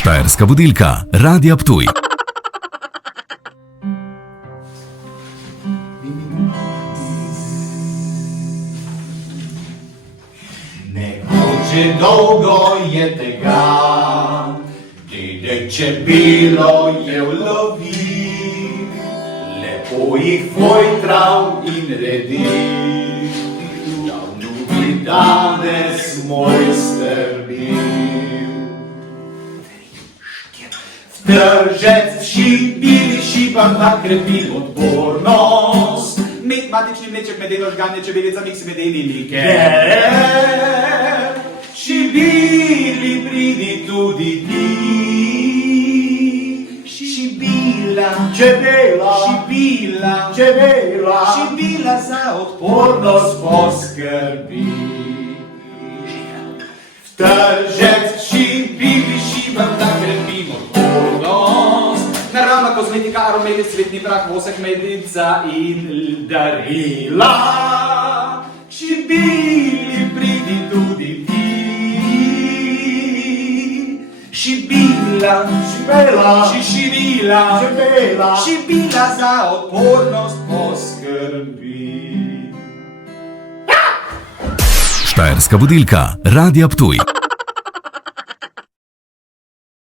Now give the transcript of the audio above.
Štajerska budilka, Radia Ptuj. Nekoč dolgo je tega, dedek čebelo je ulovil, lepo jih fojtral in redil, davno bi danes mojster bil. V tržec šibili šiban, da krepi odpornost, med matični mleček, medeno žganje, čebelica, miksi, medeni liker. Šibili, pridi tudi ti. Šibila, čebela, šibila, čebela, šibila za odpornost poskrbi. V tržec šibili šiban, da krepimo odpornost. Naravna kozmetika, aromeli, cvetni prah, vosek, medica in darila. Šibili, pridi tudi ti. Šibila, šibela, šibila, šibela, šibila za odpornost poskrbi. Štajerska budilka, Radia Ptuj.